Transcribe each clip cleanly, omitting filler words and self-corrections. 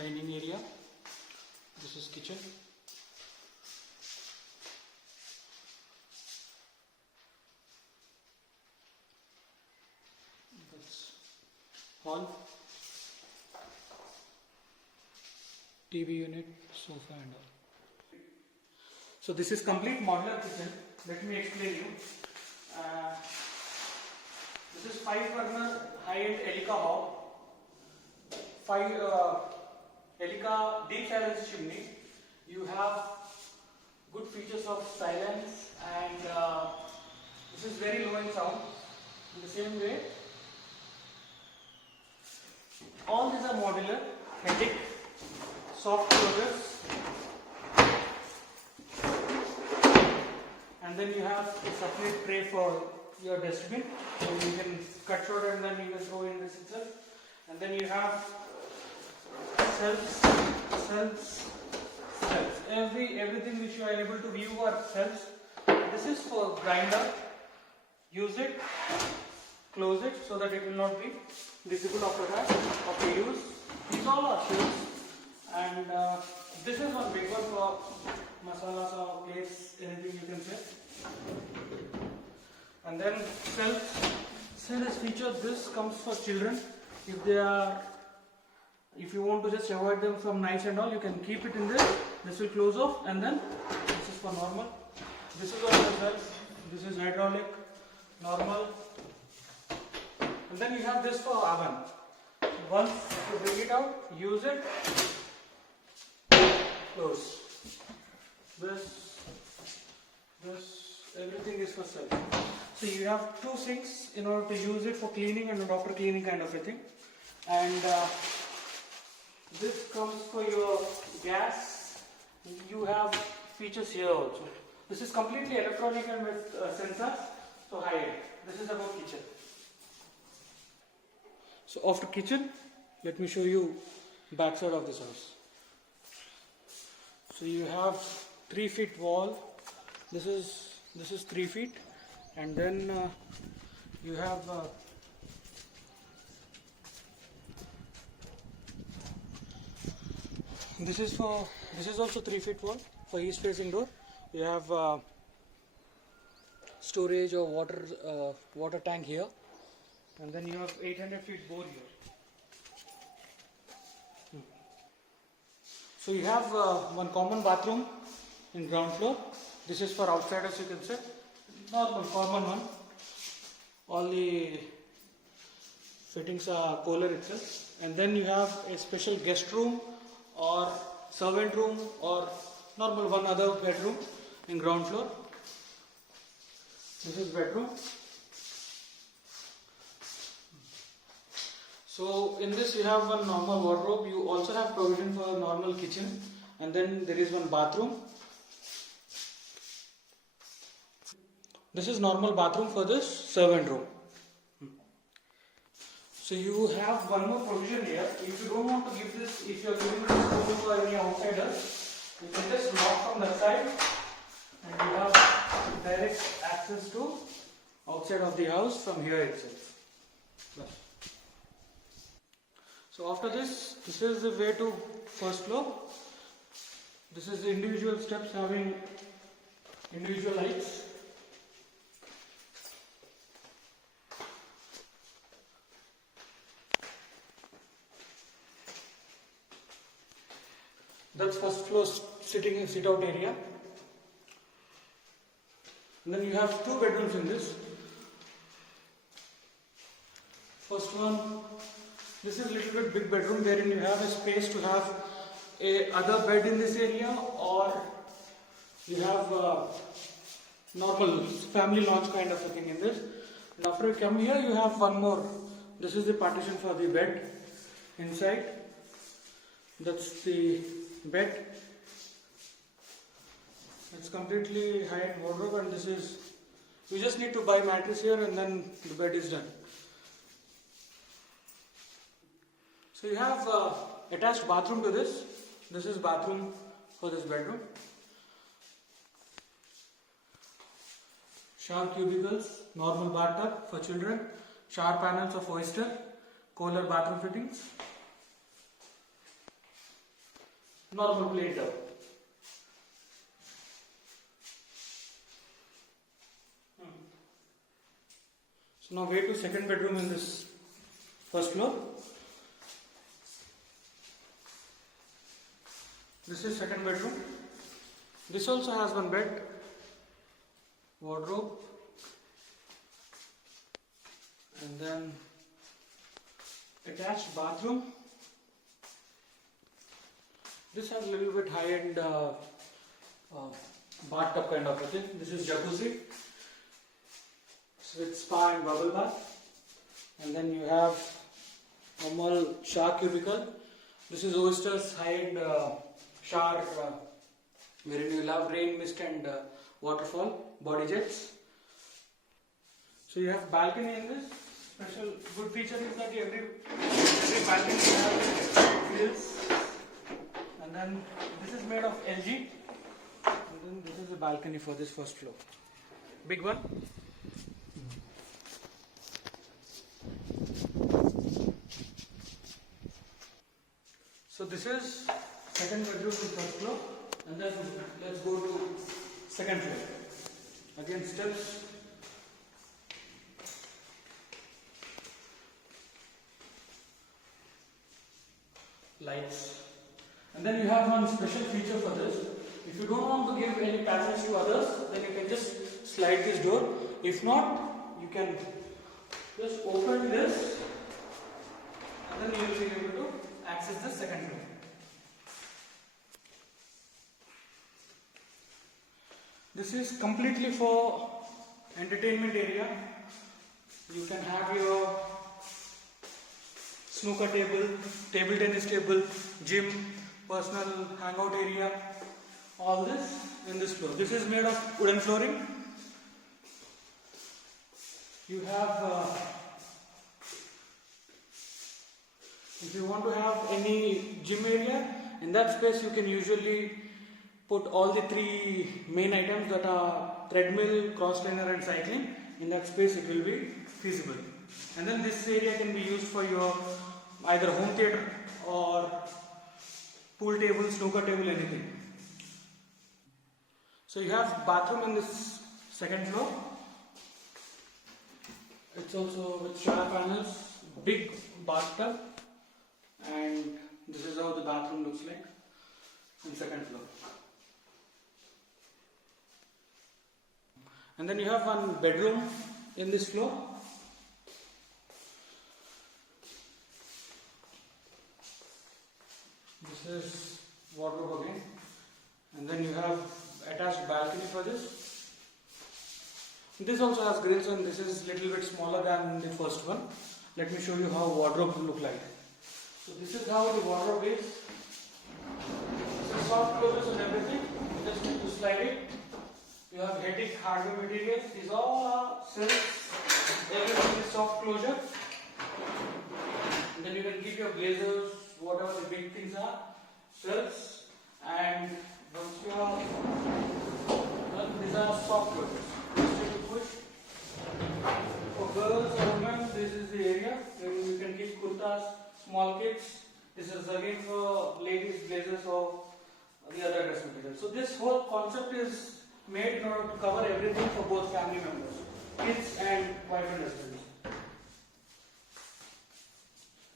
dining area. This is kitchen. That's hall. TV unit, sofa and all. So this is complete modular kitchen. Let me explain you. This is 5 burner high-end Elica hob. 5 Elica deep silence chimney. You have good features of silence, and this is very low in sound. In the same way, all these are modular, headache, soft closures, and then you have a separate tray for your dustbin, so you can cut short and then you can throw in this itself. And then you have shelves. Everything which you are able to view are shelves. This is for grinder. Use it, close it so that it will not be visible after that, after use. These all are shelves. And this is one big one for masalas or plates, anything you can say. And then this feature, this comes for children. If you want to just avoid them from knives and all, you can keep it in this. This will close off, and then this is for normal. This is also shelf. This is hydraulic, normal. And then you have this for oven. Once you bring it out, use it, close. This, everything is for self. So you have 2 sinks in order to use it for cleaning and after cleaning kind of a thing. And this comes for your gas. You have features here also. This is completely electronic and with sensors, so high-end. This is about kitchen. So after kitchen, let me show you backside of this house. So you have 3 feet wall. This is 3 feet, and then you have this is also 3 feet wall for east facing door. You have storage or water tank here, and then you have 800 feet bore here. So you have one common bathroom in ground floor. This is for outsiders, you can say. Normal, common one. All the fittings are Kohler itself. And then you have a special guest room or servant room or normal one other bedroom in ground floor. This is bedroom. So in this you have one normal wardrobe. You also have provision for a normal kitchen, and then there is one bathroom. This is normal bathroom for this servant room. So you have one more provision here. If you don't want to give this, if you are giving this room for any outsiders, you can just lock from that side, and you have direct access to outside of the house from here itself. So after this is the way to first floor. This is the individual steps having individual heights. That's first floor sit out area. And then you have 2 bedrooms in this. First one, this is a little bit big bedroom wherein you have a space to have a other bed in this area, or you have a normal family lounge kind of a thing in this. And after you come here, you have one more. This is the partition for the bed inside. That's the bed. It's completely high-end wardrobe, and this is, you just need to buy mattress here and then the bed is done. So you have attached bathroom to this. This is bathroom for this bedroom. Shower cubicles, normal bathtub for children, shower panels of Oyster, Kohler bathroom fittings. normal plain tub. So now way to second bedroom in this first floor. This is second bedroom. This also has one bed, wardrobe, and then attached bathroom. This has a little bit high-end bathtub kind of a thing. This is jacuzzi with spa and bubble bath, and then you have normal shower cubicle. This is Oyster's high-end shower wherein you have rain, mist, and waterfall body jets. So you have balcony in this. Special good feature is that every balcony has grills, and then this is made of LG, and then this is the balcony for this first floor. Big one. So this is second bedroom and first floor, and then let's go to second floor. Again steps. Lights. And then you have one special feature for this. If you don't want to give any passage to others, then you can just slide this door. If not, you can just open this, and then you will be able to access the second floor. This is completely for entertainment area. You can have your snooker table, table tennis table, gym, personal hangout area, all this in this floor. This is made of wooden flooring. You have, if you want to have any gym area, in that space you can usually put all the three main items that are treadmill, cross trainer and cycling. In that space it will be feasible. And then this area can be used for your either home theatre or pool table, snooker table, anything. So you have bathroom in this second floor. It's also with shower panels, big bathtub, and this is how the bathroom looks like in second floor. And then you have one bedroom in this floor. This is wardrobe again, and then you have attached balcony for this. This also has grills, and this is little bit smaller than the first one. Let me show you how wardrobe will look like. So this is how the wardrobe is. This is soft closures and everything. You just need to slide it. You have HETIC hardware materials. These all are silks. Everything is soft closure. And then you can keep your blazers, whatever the big things are, silks, and once you are done, these are soft closures. Just need to push. For girls or women, this is the area where you can keep kurtas, small kids. This is again for ladies, blazers, or the other dress material. So this whole concept is made in order to cover everything for both family members, kids and wife and husband.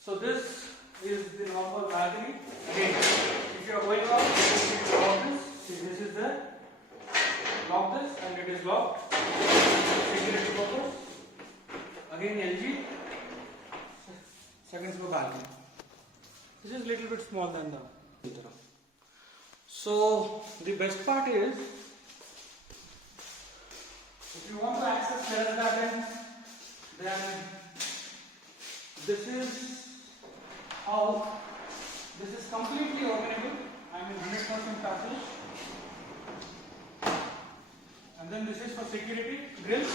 So this is the normal balcony. Again, if you are going out, you need to lock this. See, this is there. Lock this, and it is locked. Security purpose. Again, LG. Second floor balcony. This is a little bit small than the. So the best part is, if you want to access terrace garden, then this is how. This is completely openable. I mean 100% passage. And then this is for security grill.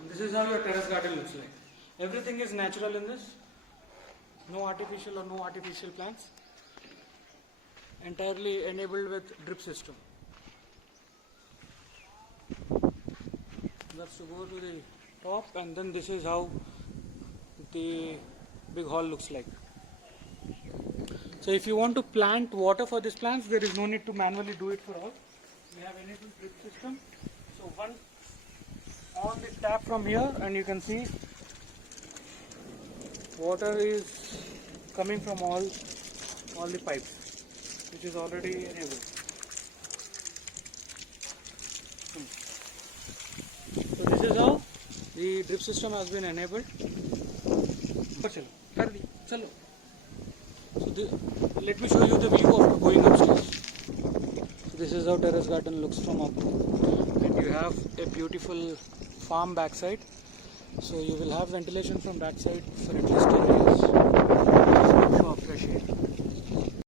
And this is how your terrace garden looks like. Everything is natural in this. No artificial or no artificial plants. Entirely enabled with drip system. That's to go to the top, and then this is how the big hall looks like. So if you want to plant water for these plants, there is no need to manually do it for all. We have enabled drip system. So one on the tap from here, and you can see water is coming from all the pipes, which is already enabled. So this is how the drip system has been enabled. Chalo. So let me show you the view after going upstairs. So this is how terrace garden looks from up, and you have a beautiful farm backside. So you will have ventilation from backside for at least 10 years.